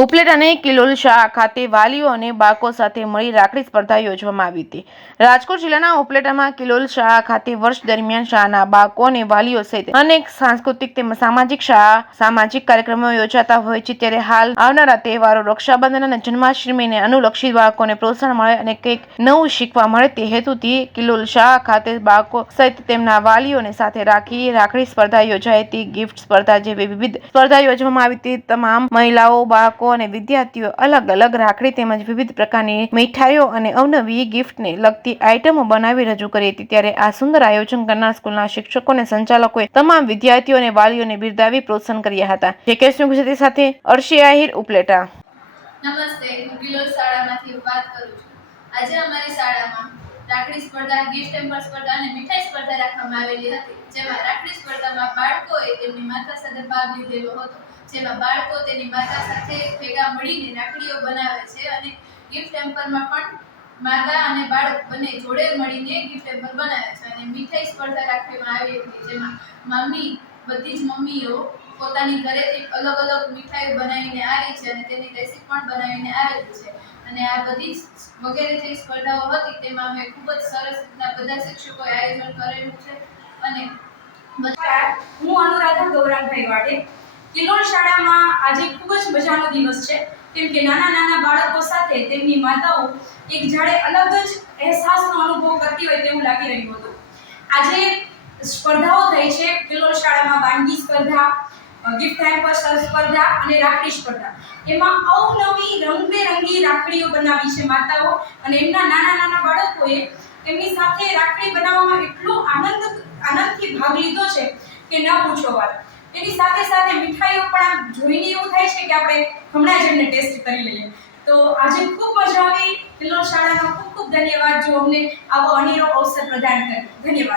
ઉપલેટા અને કિલોલ શાળા ખાતે વાલીઓ અને બાળકો સાથે મળી રાખડી સ્પર્ધા યોજવામાં આવી હતી। રાજકોટ જિલ્લાના ઉપલેટામાં કિલોલ શાળા ખાતે વર્ષ દરમિયાન શાળાના બાળકો અને વાલીઓ સહિત અનેક સાંસ્કૃતિક તેમજ સામાજિક કાર્યક્રમો યોજાતા હોય છે। ત્યારે હાલ આવનારા તહેવારો રક્ષાબંધન અને જન્માષ્ટમીને અનુલક્ષી બાળકોને પ્રોત્સાહન મળે અને કંઈક નવું શીખવા મળે તે હેતુથી કિલોલ શાળા ખાતે બાળકો સહિત તેમના વાલીઓને સાથે રાખડી સ્પર્ધા યોજાઈ હતી। ગિફ્ટ સ્પર્ધા જેવી વિવિધ સ્પર્ધા યોજવામાં આવી હતી। તમામ મહિલાઓ, બાળકો અને વિદ્યાર્થીઓ અલગ અલગ રાખડી તેમજ વિવિધ પ્રકારની મીઠાઈઓ અને અવનવી ગિફ્ટને લગતી આઇટમો બનાવી રજૂ કરી હતી। ત્યારે આ સુંદર આયોજન કરનાર સ્કૂલના શિક્ષકો અને સંચાલકોએ તમામ વિદ્યાર્થીઓ અને વાલીઓને બિરદાવી પ્રોત્સાહન કર્યા હતા। જેકેએસ ન્યૂઝ ગુજરાતી સાથે અર્શી આહિર, ઉપલેટા। નમસ્તે, હું કિલોલ શાળામાંથી વાત કરું છું। આજે અમારી શાળામાં રાખડી સ્પર્ધા, ગિફ્ટ હેમ્પર સ્પર્ધા અને મીઠાઈ સ્પર્ધા રાખવામાં આવેલી હતી, જેમાં રાખડી સ્પર્ધામાં બાળકોએ તેમની માતા સાથે ભાગ લીધેલો હતો, જેમાં બાળકો તેની માતા સાથે ભેગા મળીને રાખડીઓ બનાવે છે અને ગિફ્ટ હેમ્પરમાં પણ માતા અને બાળક બંને જોડે મળીને ગિફ્ટ હેમ્પર બનાવે છે અને મીઠાઈ સ્પર્ધા રાખવામાં આવી હતી, જેમાં બધી જ મમ્મીઓ પોતાની ઘરેથી અલગ અલગ મીઠાઈઓ બનાવીને આવી છે અને તેની રેસીપી પણ બનાવીને આવેલી છે અને આ બધી વગેરે જે સ્પર્ધાઓ હતી તેમાં અમે ખૂબ જ સરસ રીતના બધા શિક્ષકોએ આયોજન કરેલું છે અને હું અનુરાધા ગૌરાંગભાઈ વાડે। કિલોલ શાળામાં આજે ખૂબ જ મજાનો દિવસ છે, કેમ કે નાના બાળકો સાથે તેમની માતાઓ એક જાણે અલગ જ અહેસાસનો અનુભવ કરતી હોય તેવું લાગી રહ્યું હતું। આજે સ્પર્ધાઓ થઈ છે કિલોલ શાળામાં, વાનગી સ્પર્ધા, ગિફ્ટ હેમ્પર સ્પર્ધા અને રાખડી સ્પર્ધા। એમાં અવનવી રંગબેરંગી રાખડીઓ બનાવી છે માતાઓ અને એમના નાના બાળકોએ એમની સાથે રાખડી બનાવવામાં એટલો આનંદથી ભાગ લીધો છે કે ન પૂછો વાત। એની સાથે સાથે મીઠાઈઓ પણ જોઈને એવું થાય છે કે આપણે હમણાં જ એમને ટેસ્ટ કરી લઈએ। તો આજે ખૂબ મજા આવી। કિલોલ શાળાનો ખૂબ ધન્યવાદ જો અમને આવો અનેરો અવસર પ્રદાન કર્યો। ધન્યવાદ।